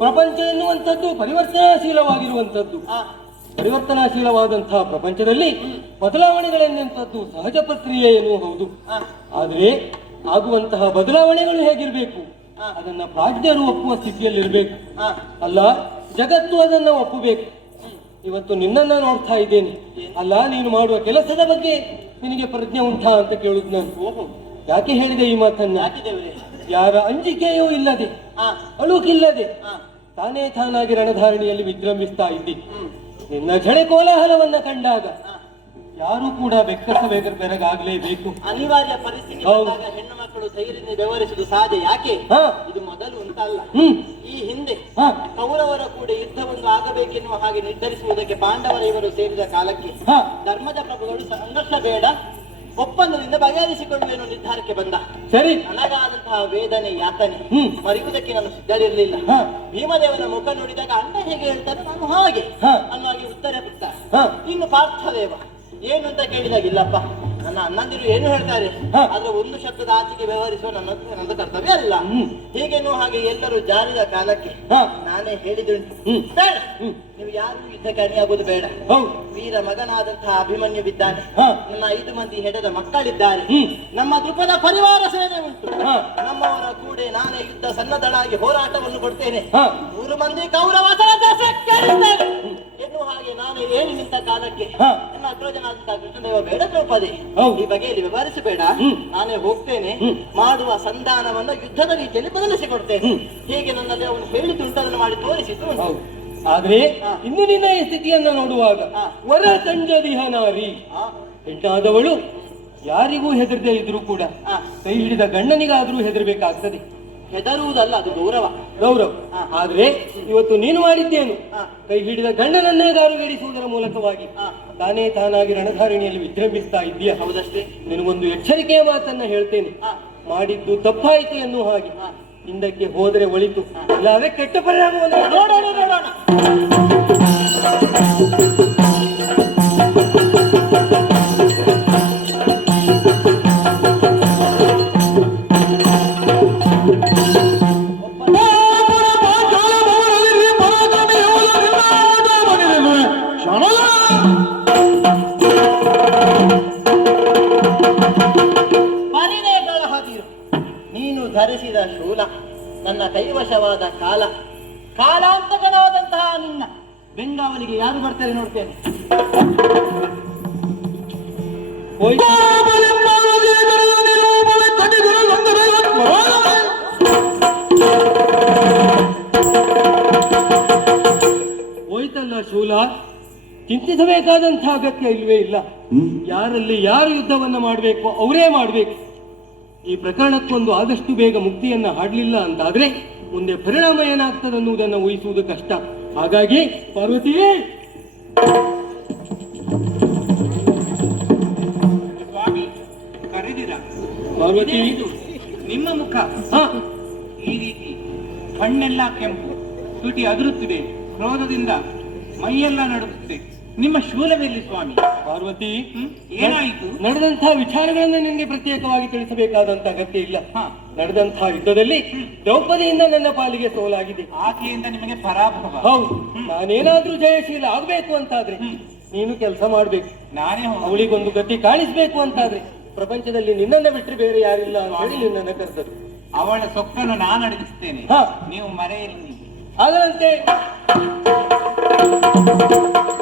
ಪ್ರಪಂಚ ಎನ್ನುವಂಥದ್ದು ಪರಿವರ್ತನಾಶೀಲವಾಗಿರುವಂಥದ್ದು. ಪರಿವರ್ತನಾಶೀಲವಾದಂತಹ ಪ್ರಪಂಚದಲ್ಲಿ ಬದಲಾವಣೆಗಳೆನ್ನುವಂಥದ್ದು ಸಹಜ ಪ್ರಕ್ರಿಯೆ ಎನ್ನುವ ಹೌದು. ಆದರೆ ಆಗುವಂತಹ ಬದಲಾವಣೆಗಳು ಹೇಗಿರ್ಬೇಕು, ಅದನ್ನ ಪ್ರಾಜ್ಞರು ಒಪ್ಪುವ ಸ್ಥಿತಿಯಲ್ಲಿರ್ಬೇಕು. ಅಲ್ಲ, ಜಗತ್ತು ಅದನ್ನ ಒಪ್ಪಬೇಕು. ಇವತ್ತು ನಿನ್ನನ್ನ ನೋಡ್ತಾ ಇದ್ದೇನೆ, ಅಲ್ಲ ನೀನು ಮಾಡುವ ಕೆಲಸದ ಬಗ್ಗೆ ನಿನಗೆ ಪ್ರಜ್ಞೆ ಉಂಟಾ ಅಂತ ಕೇಳುದು ನಾನು. ಯಾಕೆ ಹೇಳಿದೆ ಈ ಮಾತನ್ನ? ಯಾರ ಅಂಜಿಕೆಯೂ ಇಲ್ಲದೆ, ಅಳುಕಿಲ್ಲದೆ ತಾನೇ ತಾನಾಗಿ ರಣಧಾರಣಿಯಲ್ಲಿ ವಿಜೃಂಭಿಸ್ತಾ ಇದ್ದಿ. ನಿನ್ನ ಝಳೆ ಕೋಲಾಹಲವನ್ನ ಕಂಡಾಗ ಯಾರು ಕೂಡ ಬೆರಗಾಗಲೇಬೇಕು. ಅನಿವಾರ್ಯ ಪರಿಸ್ಥಿತಿ ಹೆಣ್ಣು ಮಕ್ಕಳು ಧೈರ್ಯದಿಂದ ವ್ಯವಹರಿಸುವುದು ಸಹಜ. ಯಾಕೆ ಇದು ಮೊದಲು ಉಂಟಲ್ಲ, ಈ ಹಿಂದೆ ಕೌರವರ ಕೂಡ ಯುದ್ಧವೊಂದು ಆಗಬೇಕೆನ್ನುವ ಹಾಗೆ ನಿರ್ಧರಿಸುವುದಕ್ಕೆ ಪಾಂಡವರ ಇವರು ಸೇರಿದ ಕಾಲಕ್ಕೆ ಧರ್ಮದ ಪ್ರಭುಗಳು ಸಂಘರ್ಷ ಬೇಡ, ಒಪ್ಪಂದದಿಂದ ಬಗೆಹರಿಸಿಕೊಳ್ಳುವ ನಿರ್ಧಾರಕ್ಕೆ ಬಂದ. ಸರಿ, ನನಗಾದಂತಹ ವೇದನೆ ಯಾತನೆ ಮರೆಯುವುದಕ್ಕೆ ನಾನು ಸಿದ್ಧರಿರಲಿಲ್ಲ. ಭೀಮದೇವನ ಮುಖ ನೋಡಿದಾಗ ಅಣ್ಣ ಹೇಗೆ ಹೇಳ್ತಾರೆ ನಾನು ಹಾಗೆ ಅನ್ನುವಾಗಿ ಉತ್ತರ ಬಿಟ್ಟ. ಇನ್ನು ಪಾರ್ಥದೇವ ಏನು ಅಂತ ಕೇಳಿದಾಗ, ಇಲ್ಲಪ್ಪ ನನ್ನ ಅಣ್ಣಂದಿರು ಏನು ಹೇಳ್ತಾರೆ ಆದ್ರೆ ಒಂದು ಶಬ್ದದ ಆಚೆಗೆ ವ್ಯವಹರಿಸುವ ನನ್ನ ಕರ್ತವ್ಯ ಅಲ್ಲ ಹೀಗೇನು ಹಾಗೆ ಎಲ್ಲರೂ ಜಾರಿದ ಕಾಲಕ್ಕೆ ನಾನೇ ಹೇಳಿದುಂಟು, ಬೇಡ ನೀವು ಯಾರು ಯುದ್ಧಕ್ಕೆ ಅಣಿಯಾಗುವುದು ಬೇಡ. ವೀರ ಮಗನಾದಂತಹ ಅಭಿಮನ್ಯು ಬಿದ್ದಾನೆ, ನನ್ನ 5 ಮಂದಿ ಹೆಡದ ಮಕ್ಕಳಿದ್ದಾರೆ, ನಮ್ಮ ದೃಪದ ಪರಿವಾರ ಸೇನೆ ಉಂಟು, ನಮ್ಮವರ ಕೂಡ ನಾನೇ ಯುದ್ಧ ಸನ್ನದ್ಧಳಾಗಿ ಹೋರಾಟವನ್ನು ಕೊಡ್ತೇನೆ, 100 ಮಂದಿ ಕೌರವ ಎನ್ನುವ ಹಾಗೆ ನಾನು ಹೇಳಿ ನಿಂತ ಕಾಲಕ್ಕೆ ನನ್ನ ಅಗ್ರಜನಾದಂತಹ ಕೃಷ್ಣದೇವ, ಬೇಡ ದ್ರೌಪದಿ ಈ ಬಗೆಯಲ್ಲಿ ವ್ಯವಹರಿಸಬೇಡ, ನಾನೇ ಹೋಗ್ತೇನೆ, ಮಾಡುವ ಸಂಧಾನವನ್ನು ಯುದ್ಧದ ರೀತಿಯಲ್ಲಿ ಬದಲಿಸಿಕೊಡ್ತೇನೆ, ಹೀಗೆ ನನ್ನಲ್ಲಿ ಅವನು ಹೇಳಿದುಂಟು ಅದನ್ನು ಮಾಡಿ ತೋರಿಸಿದ್ದು. ಆದ್ರೆ ಇನ್ನು ನಿನ್ನ ಈ ಸ್ಥಿತಿಯನ್ನ ನೋಡುವಾಗ ವರ ತಂಜದಿಹ ನಾರಿ ಹೆಣ್ಣಾದವಳು ಯಾರಿಗೂ ಹೆದರದೇ ಇದ್ರು ಕೂಡ ಕೈ ಹಿಡಿದ ಗಂಡನಿಗಾದ್ರೂ ಹೆದರ್ಬೇಕಾಗ್ತದೆ. ಹೆದರುವುದಲ್ಲ, ಅದು ಗೌರವ. ಗೌರವ. ಆದ್ರೆ ಇವತ್ತು ನೀನು ಮಾಡಿದ್ದೇನು, ಕೈ ಹಿಡಿದ ಗಂಡನನ್ನೇ ಗಾರುಗೇಡಿಸುವುದರ ಮೂಲಕವಾಗಿ ತಾನೇ ತಾನಾಗಿ ರಣಧಾರಿಣಿಯಲ್ಲಿ ವಿಜೃಂಭಿಸ್ತಾ ಇದೆಯಾ. ಹೌದಷ್ಟೇ. ನಿನಗೊಂದು ಎಚ್ಚರಿಕೆಯ ಮಾತನ್ನ ಹೇಳ್ತೇನೆ, ಮಾಡಿದ್ದು ತಪ್ಪಾಯಿತು ಎನ್ನುವ ಹಾಗೆ ಹಿಂದಕ್ಕೆ ಹೋದರೆ ಒಳಿತು, ಇಲ್ಲಾದ್ರೆ ಕೆಟ್ಟ ಪರಿಣಾಮವನ್ನು ನೋಡೋಣ. ನೀನು ಧರಿಸಿದ ಶೂಲ, ನನ್ನ ಕೈವಶವಾದ ಕಾಲಾಂತಕನಾದಂತಹ ನಿನ್ನ ಬೆಂಗಾವಲಿಗೆ ಯಾರು ಬರ್ತಾರೆ ನೋಡ್ತೇನೆ. ಹೋಯ್ತಲ್ಲ ಶೂಲ, ಚಿಂತಿಸಬೇಕಾದಂತಹ ಅಗತ್ಯ ಇಲ್ವೇ ಇಲ್ಲ. ಯಾರಲ್ಲಿ ಯಾರು ಯುದ್ಧವನ್ನ ಮಾಡಬೇಕು ಅವರೇ ಮಾಡಬೇಕು. ಈ ಪ್ರಕರಣಕ್ಕೊಂದು ಆದಷ್ಟು ಬೇಗ ಮುಕ್ತಿಯನ್ನ ಹಾಡಲಿಲ್ಲ ಅಂತಾದ್ರೆ ಮುಂದೆ ಪರಿಣಾಮ ಏನಾಗ್ತದೆ ಅನ್ನುವುದನ್ನು ಊಹಿಸುವುದು ಕಷ್ಟ. ಹಾಗಾಗಿ ಪಾರ್ವತಿ, ಸ್ವಾಮಿ ಕರೆದಿರ? ಪಾರ್ವತಿ, ನಿಮ್ಮ ಮುಖ ಈ ರೀತಿ ಕಣ್ಣೆಲ್ಲ ಕೆಂಪು, ತುಟಿ ಅದುರುತ್ತಿದೆ, ಕ್ರೋಧದಿಂದ ಮೈಯೆಲ್ಲ ನಡುಗುತ್ತೆ. ನಿಮ್ಮ ಶೂಲವೆಲ್ಲಿ ಸ್ವಾಮಿ? ಪಾರ್ವತಿ, ಏನಾಯಿತು? ನಡೆದಂತಹ ವಿಚಾರಗಳನ್ನು ನಿಮಗೆ ಪ್ರತ್ಯೇಕವಾಗಿ ತಿಳಿಸಬೇಕಾದಂತ ಅಗತ್ಯ ಇಲ್ಲ. ನಡೆದಂತಹ ಯುದ್ಧದಲ್ಲಿ ದ್ರೌಪದಿಯಿಂದ ನನ್ನ ಪಾಲಿಗೆ ಸೋಲಾಗಿದೆ. ಆಕೆಯಿಂದ ನಿಮಗೆ ಪರಾಭವ. ಹೌದು, ನಾನೇನಾದ್ರೂ ಜಯಶೀಲ ಆಗ್ಬೇಕು ಅಂತಾದ್ರೆ ನೀನು ಕೆಲಸ ಮಾಡ್ಬೇಕು. ನಾನೇ ಅವಳಿಗೊಂದು ಗತಿ ಕಾಣಿಸ್ಬೇಕು ಅಂತಾದ್ರೆ ಪ್ರಪಂಚದಲ್ಲಿ ನಿನ್ನನ್ನ ಬಿಟ್ಟರೆ ಬೇರೆ ಯಾರಿಲ್ಲ ಅಂತ ಹೇಳಿ ನಿನ್ನನ್ನ ಕರೆದರು. ಅವಳ ಸೊಕ್ಕನ್ನು ನಾನು ಅಡಗಿಸ್ತೇನೆ, ನೀವು ಮರೆಯಲ್ಲಿ. ಅದರಂತೆ